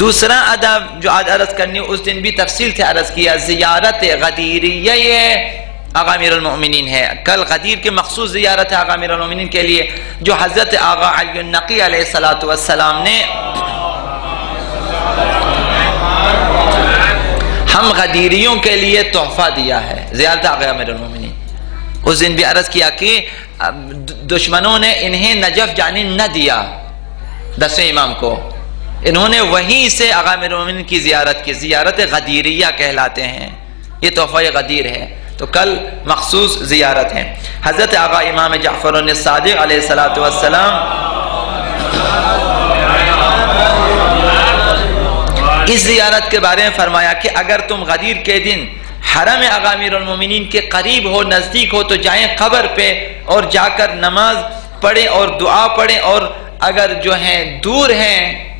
دوسرا ادب جو آج عرض کرنی اس دن بھی تفصیل سے عرض کیا، زیارت غدیریہ یہ آقا امیرالمومنین ہے۔ کل غدیر کے مخصوص زیارت ہے آقا امیرالمومنین کے لیے، جو حضرت آقا علی النقی علیہ السلام نے ہم غدیریوں کے لیے تحفہ دیا ہے، زیارت آقا امیرالمومنین۔ اس دن بھی عرض کیا کہ دشمنوں نے انہیں نجف جانے نہ دیا 10ویں امام کو، انہوں نے وہیں سے آقا امیرالمومنین کی زیارت کی، زیارت غدیریہ کہلاتے ہیں، یہ تحفہ غدیر ہے۔ تو کل مخصوص زیارت ہے۔ حضرت آقا امام جعفر الصادق علیہ السلام اس زیارت کے بارے میں فرمایا کہ اگر تم غدیر کے دن حرم آقا امیرالمومنین کے قریب ہو، نزدیک ہو، تو جائیں قبر پہ اور جا کر نماز پڑھیں اور دعا پڑھیں، اور اگر جو ہیں دور ہیں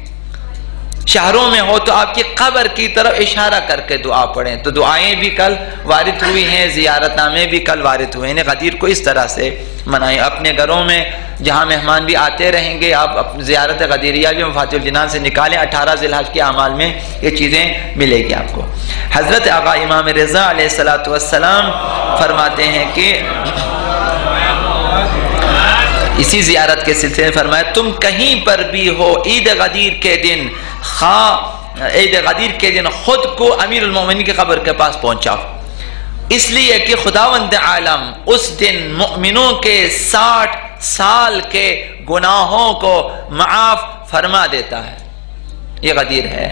شہروں میں ہو تو آپ کی قبر کی طرف اشارہ کر کے دعا پڑھیں۔ تو دعائیں بھی کل وارد ہوئی ہیں، زیارت نامے بھی کل وارد ہوئے ہیں۔ غدیر کو اس طرح سے منائیں، اپنے گھروں میں جہاں مہمان بھی آتے رہیں گے آپ زیارت غدیریہ بھی مفاتیح الجنان سے نکالیں، 18 ذی الحج کے اعمال میں یہ چیزیں ملے گی آپ کو۔ حضرت آقا امام رضا علیہ السلام فرماتے ہیں کہ اسی زیارت کے سلسلے میں فرمایا، تم کہیں پر بھی ہو عید غدیر کے دن، عید غدیر کے دن خود کو امیرالمومنین کی قبر کے پاس پہنچاؤ، اس لیے کہ خداوند عالم اس دن مؤمنوں کے 60 سال کے گناہوں کو معاف فرما دیتا ہے۔ یہ غدیر ہے۔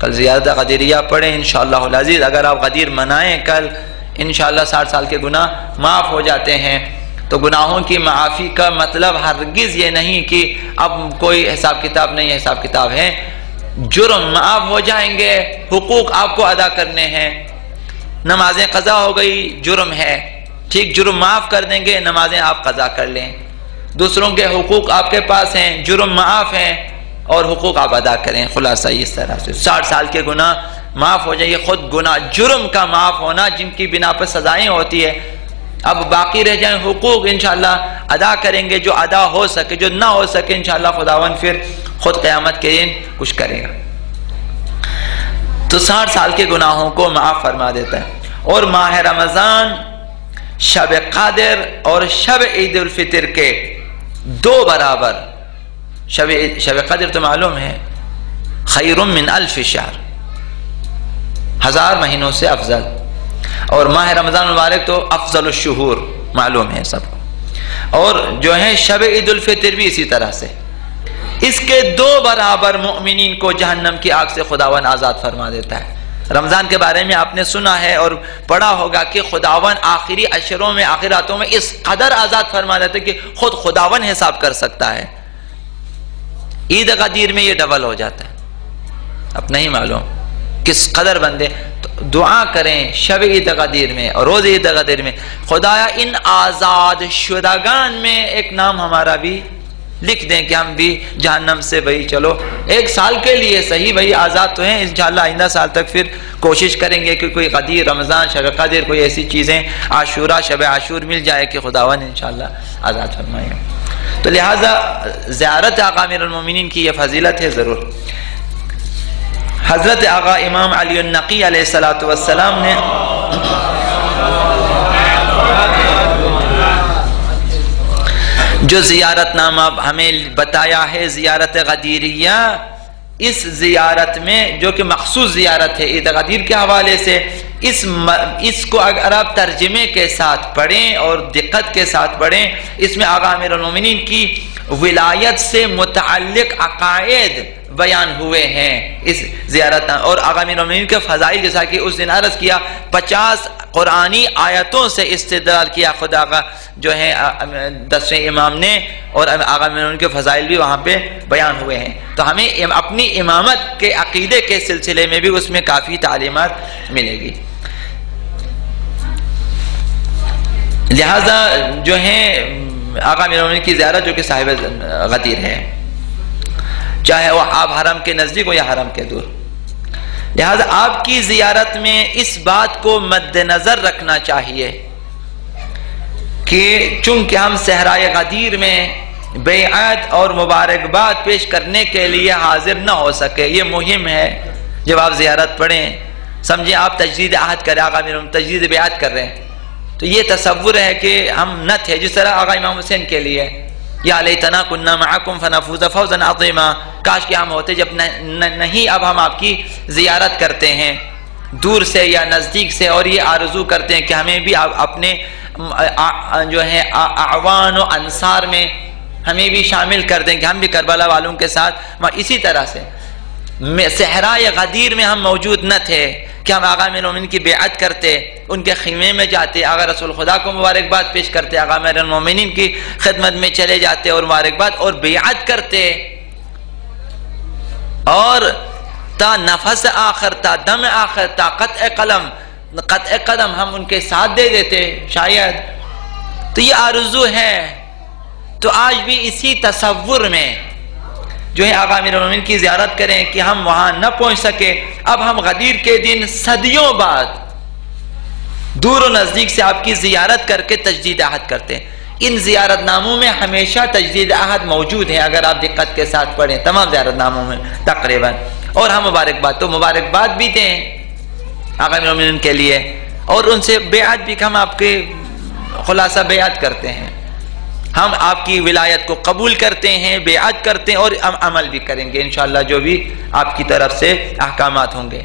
کل زیارت غدیریہ پڑھیں انشاءاللہ العزیز، اگر آپ غدیر منائیں کل انشاءاللہ 60 سال کے گناہ معاف ہو جاتے ہیں۔ تو گناہوں کی معافی کا مطلب ہرگز یہ نہیں کہ اب کوئی حساب کتاب نہیں ہے، حساب کتاب ہے، جرم معاف ہو جائیں گے، حقوق آپ کو ادا کرنے ہیں، نمازیں قضا ہو گئی جرم ہے، ٹھیک، جرم معاف کر دیں گے، نمازیں آپ قضا کر لیں، دوسروں کے حقوق آپ کے پاس ہیں، جرم معاف ہیں اور حقوق آپ ادا کریں۔ خلاصہ اس طرح سے 60 سال کے گناہ معاف ہو جائیں۔ یہ خود گناہ جرم کا معاف ہونا جن کی بنا پر سزائیں ہوتی ہے، اب باقی رہ جائیں حقوق انشاءاللہ ادا کریں گے، جو ادا ہو سکے، جو نہ ہو سکے انشاءاللہ خداوند پھر خود قیامت کے دن کچھ کرے گا۔ تو 60 سال کے گناہوں کو معاف فرما دیتا ہے۔ اور ماہ رمضان، شب قدر اور شب عید الفطر کے 2 برابر، شب قدر تو معلوم ہے خیر من 1000 شہر، 1000 مہینوں سے افضل، اور ماہ رمضان المبارک تو افضل الشہور معلوم ہے سب کو، اور جو ہے شب عید الفطر بھی اسی طرح سے، اس کے 2 برابر مؤمنین کو جہنم کی آگ سے خداوند آزاد فرما دیتا ہے۔ رمضان کے بارے میں آپ نے سنا ہے اور پڑھا ہوگا کہ خداوند آخری عشروں میں، آخری راتوں میں اس قدر آزاد فرما دیتا ہے کہ خود خداوند حساب کر سکتا ہے۔ عید غدیر میں یہ ڈبل ہو جاتا ہے، اب نہیں معلوم کس قدر بندے۔ دعا کریں شب عید غدیر میں اور روز عید غدیر میں، خدایا ان آزاد شدگان میں ایک نام ہمارا بھی لکھ دیں کہ ہم بھی جہنم سے بھئی چلو 1 سال کے لیے صحیح بھئی آزاد تو ہیں، انشاءاللہ آئندہ سال تک پھر کوشش کریں گے کہ کوئی غدیر، رمضان، شب قدر، کوئی ایسی چیزیں، عاشورہ، شب عاشور مل جائے کہ خداوند انشاءاللہ آزاد فرمائے گا۔ تو لہٰذا زیارت آقا امیرالمومنین کی یہ فضیلت ہے ضرور۔ حضرت آقا امام علی النقی علیہ السلام نے جو زیارت نامہ ہمیں بتایا ہے زیارت غدیریہ، اس زیارت میں جو کہ مخصوص زیارت ہے عید غدیر کے حوالے سے، اس کو اگر آپ ترجمے کے ساتھ پڑھیں اور دقت کے ساتھ پڑھیں، اس میں آقا امیرالمومنین کی ولایت سے متعلق عقائد بیان ہوئے ہیں اس زیارت، اور آقا امیرالمومنین کے فضائل، جیسا کہ اس دن عرض کیا 50 قرآنی آیتوں سے استدلال کیا خدا کا جو ہے 10ویں امام نے، اور آقا امیرالمومنین کے فضائل بھی وہاں پہ بیان ہوئے ہیں۔ تو ہمیں اپنی امامت کے عقیدے کے سلسلے میں بھی اس میں کافی تعلیمات ملے گی۔ لہذا جو ہے آقا امیرالمومنین کی زیارت جو کہ صاحب غدیر ہے، چاہے وہ آپ حرم کے نزدیک ہو یا حرم کے دور، لہذا آپ کی زیارت میں اس بات کو مد نظر رکھنا چاہیے کہ چونکہ ہم صحرائے غدیر میں بیعت اور مبارکباد پیش کرنے کے لیے حاضر نہ ہو سکے. یہ مہم ہے. جب آپ زیارت پڑھیں سمجھیں آپ تجدید عہد کریں، آقا امیرالمومنین تجدید بیعت کر رہے ہیں، تو یہ تصور ہے کہ ہم نہ تھے. جس طرح آقا امام حسین کے لیے یا لیتنا کننا معکم فنفوز فوزا عظیما، کاش کہ ہم ہوتے جب نہیں. اب ہم آپ کی زیارت کرتے ہیں دور سے یا نزدیک سے، اور یہ آرزو کرتے ہیں کہ ہمیں بھی اپنے جو ہے اعوان و انصار میں ہمیں بھی شامل کر دیں کہ ہم بھی کربلا والوں کے ساتھ. اسی طرح سے صحرائے غدیر میں ہم موجود نہ تھے کہ ہم آقا امیرالمومنین کی بیعت کرتے، ان کے خیمے میں جاتے، آقا رسول خدا کو مبارکباد پیش کرتے، آقا امیرالمومنین کی خدمت میں چلے جاتے اور مبارکباد اور بیعت کرتے، اور تا نفس آخر، تا دم آخر، تا قطع قدم ہم ان کے ساتھ دے دیتے شاید. تو یہ آرزو ہے. تو آج بھی اسی تصور میں جو ہے آقا امیرالمومنین کی زیارت کریں کہ ہم وہاں نہ پہنچ سکے. اب ہم غدیر کے دن صدیوں بعد دور و نزدیک سے آپ کی زیارت کر کے تجدید عہد کرتے ہیں. ان زیارت ناموں میں ہمیشہ تجدید عہد موجود ہے، اگر آپ دقت کے ساتھ پڑھیں تمام زیارت ناموں میں تقریباً. اور ہم مبارکباد بھی دیں آقا امیرالمومنین کے لیے، اور ان سے بیعت بھی، ہم آپ کے خلاصہ بیعت کرتے ہیں، ہم آپ کی ولایت کو قبول کرتے ہیں، بیعت کرتے ہیں، اور عمل بھی کریں گے انشاءاللہ جو بھی آپ کی طرف سے احکامات ہوں گے.